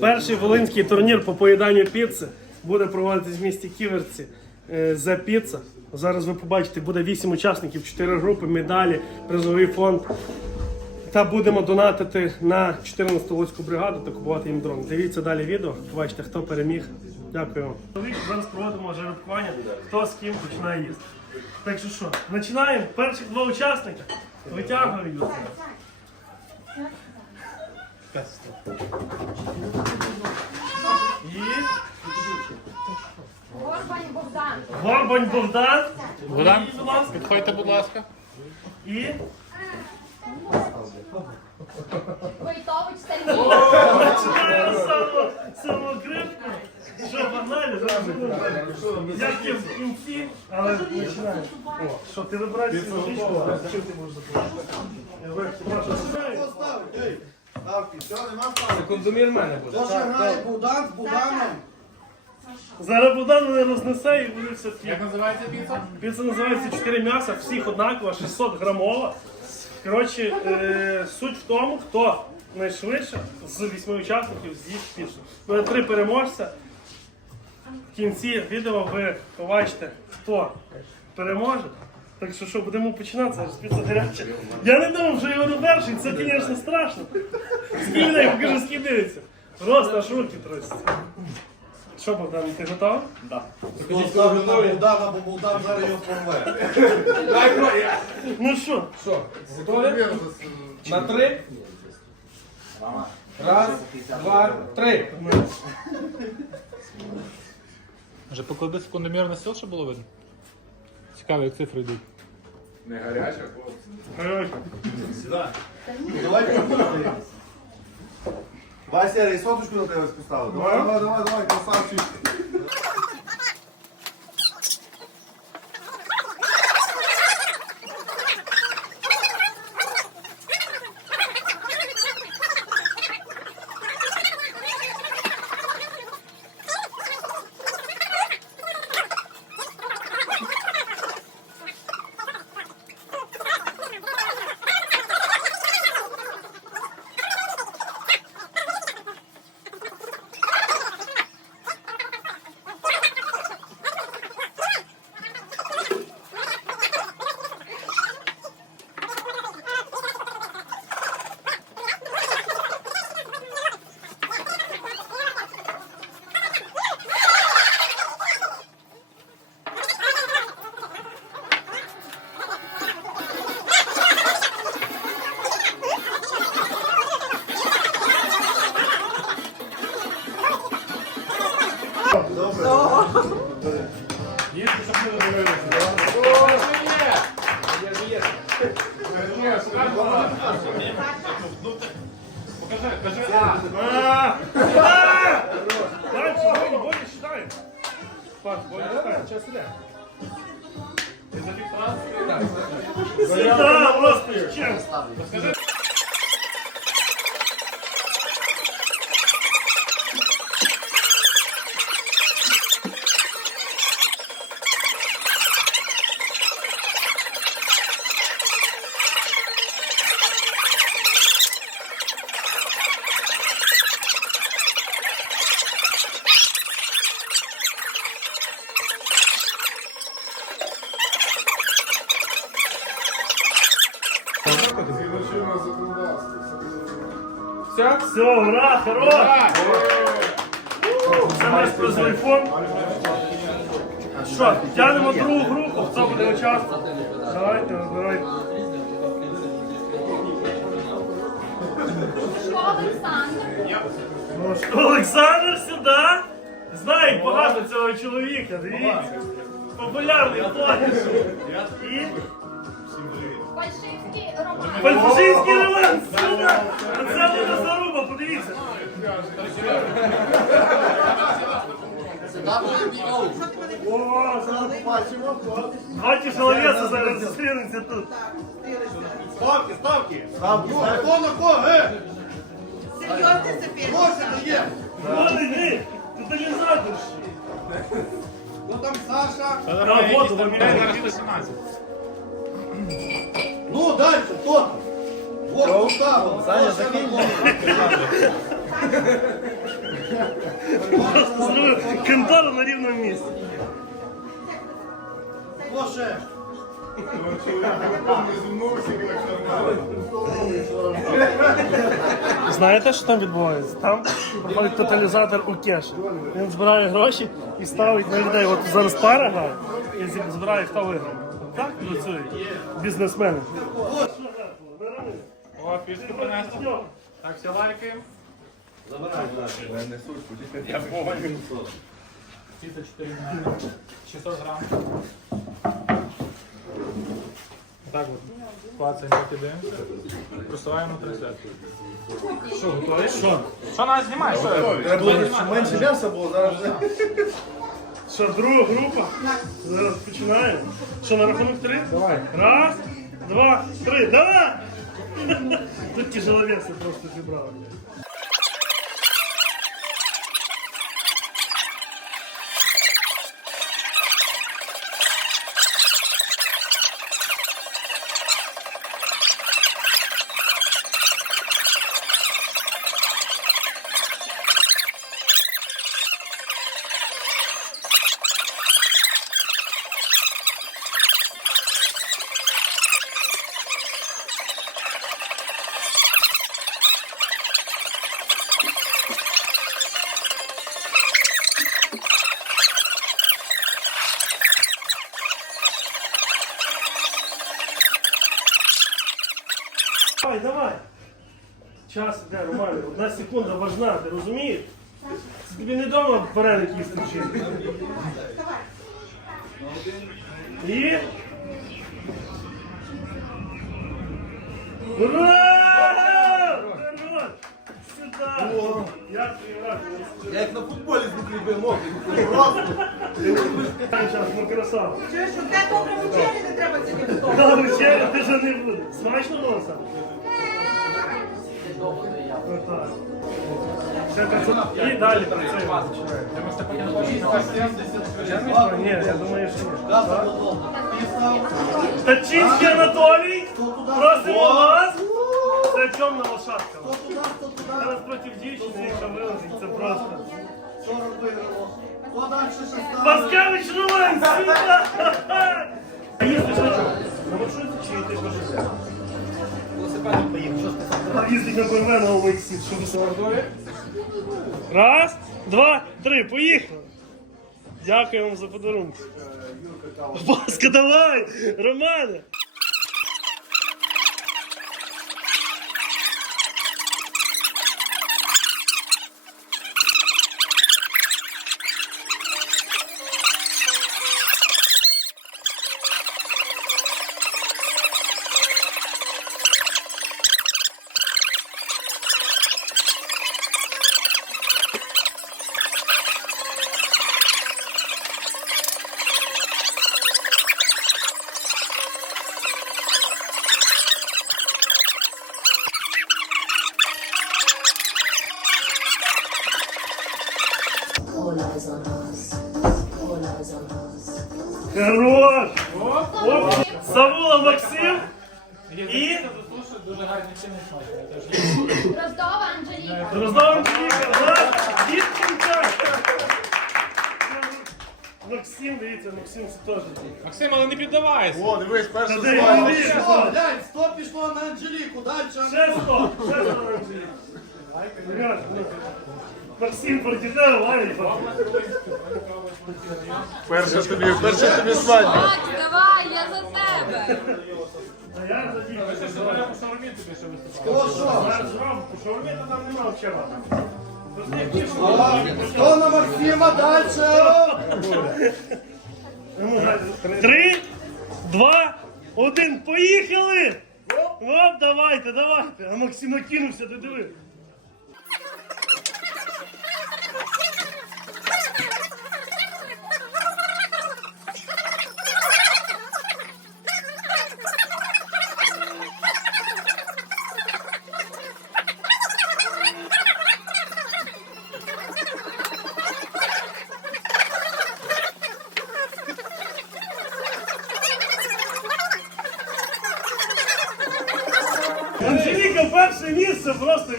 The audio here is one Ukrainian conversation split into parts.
Перший волинський турнір по поїданню піци буде проводитись в місті Ківерці е, за піца. Зараз ви побачите, буде 8 учасників, 4 групи, медалі, призовий фонд. Та будемо донатити на 14-ту Луцьку бригаду та купувати їм дрон. Дивіться далі відео, побачите, хто переміг. Дякую вам. Зараз проводимо жеребкування, хто з ким починає їсти. Так що що, починаємо. Перші два учасника витягують. І Горбань Богдан. Горбань Богдан. Богдан, І, будь ласка. підходьте, будь ласка. І Войтович Сергій. починаємо з самого, самого крипку. Що банально, зараз як є в кінці, але починаємо. О, що ти вибираєш свою річку, чим ти можеш? Прошу. Ставки, все, нема ставки. Секундомір в мене буде. Хто ще грає Будан з Буданом? Зараз Богдан мене рознесе і буде все Як називається піца? Піца називається 4 м'яса, всіх однакова, 600 грамова. Коротше, е, суть в тому, хто найшвидше з вісьми учасників з'їсть піцу. Буде три переможця. В кінці відео ви побачите, хто переможе. Так що що, будемо починати, зараз піца гаряча. Я не думав, що його перший, це, звісно, страшно. Скільки я покажу, скільки дивиться. Просто аж руки трясться. Що, Богдан, ти готовий? Хто ставить на Будана, бо Будан зараз його порве. Ну що? Що, готові? На три? Раз, два, три. Вже поклади секундомір на стіл, щоб було видно. Цікаво, як цифри йдуть. Не Гаряча. Давайте. Вася, і соточку на тебе поставив. Давай, давай, давай, давай, красавчик. Їсти, щоб не дивилися. А! А! Дальше, Боня, Боня, считай. Паш, Боня, считай. Час іде. Сюда, просто чем? Все? Все, ура, хорош! Це наш призовий фонд. Що, тягнемо другу групу, хто буде участвувати? Давайте, давайте. Ну що, Олександр сюди? Знають багато цього чоловіка, дивіться. Популярний платіж. І Фальшивський Роман. Пальфушинський Роман сюди. Оце буде заруба, подивіться. О, зараз Бачимо, хто. Два тяжеловеса зараз зустрінуться тут. Ставки, ставки. Ставки, хто на кого, е? Серйозний соперник. Гроші не є. Вони, ні, тоталізатор ще. Ну там Саша. Та, вот, там Зараз 117. Ну, далі, хто там? Вот, поставив. Саня, закинь. Зробив на рівному місці. Боже. Знаєте, що там відбувається? Там проходить тоталізатор у кеш. Він збирає гроші і ставить на людей. От зараз пара грає і збирає, хто виграє. Так працюють бізнесмени. О, фішку принесли. Так, всі лайкаємо. Я помню. Піца 4 600 грам. Так от. Клацаємо туди. Просуваємо трансляцію. Що, готові? Що? Що нас знімає? Що? Треба було менше м'яса було, зараз вже. Що, друга група? Зараз починаємо. Що, на рахунок три? Давай. Раз, два, три. Давай! Тут тяжеловеси просто зібрали. Давай, давай. Час іде, Роман. Одна секунда важна, ти розумієш? Це тобі не вдома вареник їсти вчити. І... Ура! Як? Я на футболі з букві ноги. Просто. Зараз, ну красава. Чуєш, те добре вчити, не треба вдома. Та вечеря ти вже не буде. Смачно? Отак. І далі працюємо. Ні, я думаю, що ні. Тачинський Анатолій, просимо вас. Це темна лошадка. Зараз проти дівчини, якщо вилазить, це просто. 40 виграло. Хто далі ще стане? Паскавич Роман, сюда! А їздиш на маршрутці чи на шосе? Їздить на БМВ на ви Раз, два, три, поїхали. Дякую вам за подарунок. Паска, давай! Романе! Максим, дивіться, Максим це теж. Максим, але не піддавайся. О, дивись, перше Та де слово. він Пішло, глянь, стоп пішло на Анжеліку, далі. Ще сто, ще сто Анжеліка. Ребята, ну, Максим тебе, Ваня. Перше тобі, перше тобі свадьба. Макс, давай, я за тебе. А я за я по шаурмі тобі ще вистачає? Хто що? Зараз там нема вчора. О, Хто на Максима дальше? Три, два, один, поїхали! Оп, давайте, давайте. А Максим накинувся, ти диви.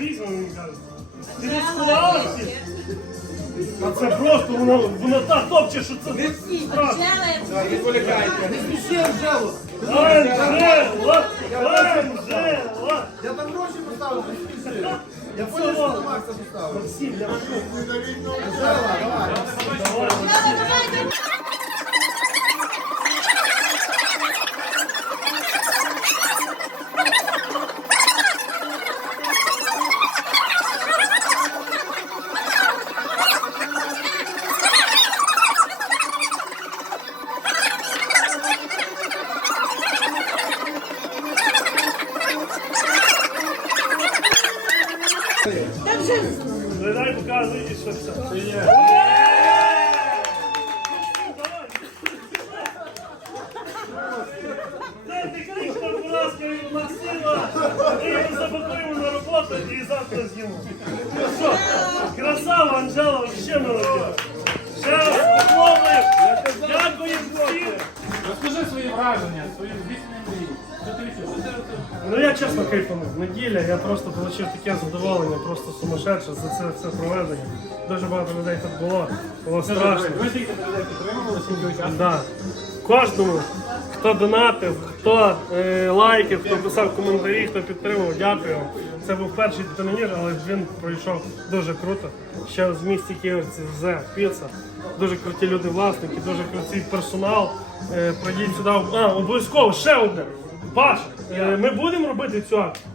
Місце мені кажуть. Ти не сховала? А це просто воно, воно так топче, що це страшно. Відволікайте. Анжела! Анжела! Я там гроші поставив. Я понял, що на Макса поставив. Максим, я Дай завтра з'їмо. Ну що, красава, Анжела, ще молодець. Ще раз поклонуємо. Дякуємо всім. Розкажи свої враження, свої звісні мрії. Що ти відчув? Ну я чесно кайфанув. Неділя, я просто отримав таке задоволення, просто сумасшедше за це все проведення. Дуже багато людей тут було. Було страшно. Ви скільки людей підтримували, скільки учасників? Да. Кожному, хто донатив, хто е, лайків, хто писав коментарі, хто підтримував, дякую. Це був перший турнір, але він пройшов дуже круто. Ще з місті Київці з піца. Дуже круті люди власники, дуже крутий персонал. Е, пройдіть сюди. А, обов'язково ще одне. Паш, е, ми будемо робити цю акцію.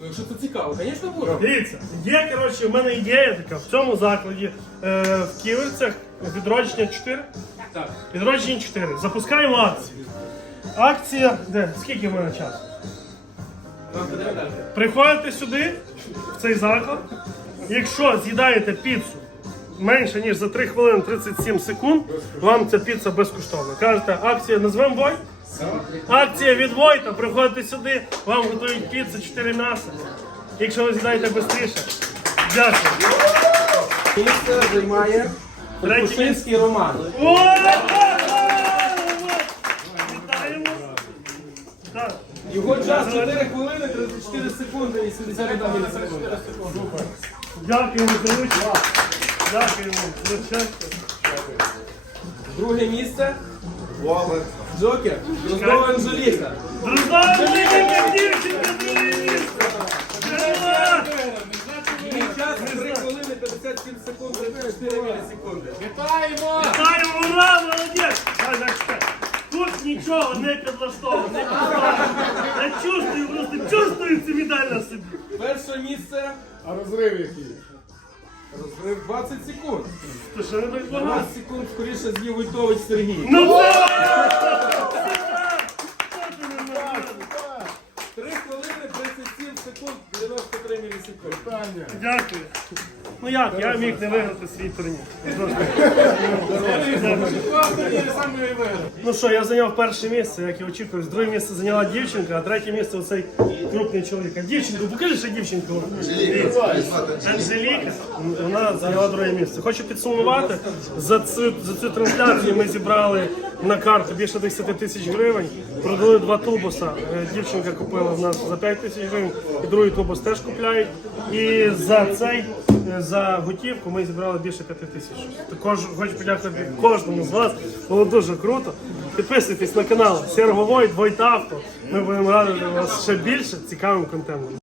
Ну, Якщо це цікаво, звісно, буде. Дивіться, є, коротше, в мене ідея така в цьому закладі е, в Ківерцях відродження 4. Так. Відродження 4. Запускаємо акцію. Акція. Де? Скільки в мене часу? Приходите сюди, в цей заклад. Якщо з'їдаєте піцу менше, ніж за 3 хвилини 37 секунд, вам ця піца безкоштовна. Кажете, акція назвемо Вой? Акція від Войта, приходите сюди, вам готують піцу 4 м'яса. Якщо ви з'їдаєте швидше. Дякую. Місце займає Третє Роман. О! Вітаємо! Так. Його час 4 хвилини 34 секунди 81 мілісекунди. Дякуємо за участь. Дякуємо. Лученко. Друге місце Джокер. Дружкова Анжеліка. Дружба, велика дівчинка, друге місце. Жила! Її час 3 хвилини 57 секунд 34 мілісекунди. Вітаємо! Вітаємо, ура, молодець! Дай, дай, чекай. Тут нічого не підлаштовано. Чувствую, просто чувствую цю медаль на собі. Перше місце А розрив який? розрив 20 секунд. То що не так багато? 20 секунд скоріше з'їв Войтович Сергій. Ну це! 3 хвилини 37 секунд 93 мілісекунди. Дякую. Ну як, я міг не виграти свій турнір. Ну що, я зайняв перше місце, як і очікував. Друге місце зайняла дівчинка, а третє місце оцей крупний чоловік. А дівчинку, покажи ще дівчинку. Анжеліка. Вона зайняла друге місце. Хочу підсумувати. За цю, за цю трансляцію ми зібрали на карту більше 10 тисяч гривень. Продали два тубуса. Е, Дівчинка купила в нас за 5 тисяч гривень, і другий тубус теж купляють. І за цей, е, за готівку ми зібрали більше 5 тисяч. Також хочу подякувати кожному з вас. Було дуже круто. Підписуйтесь на канал Серговой, Двойтавто. Ми будемо радити вас ще більше цікавим контентом.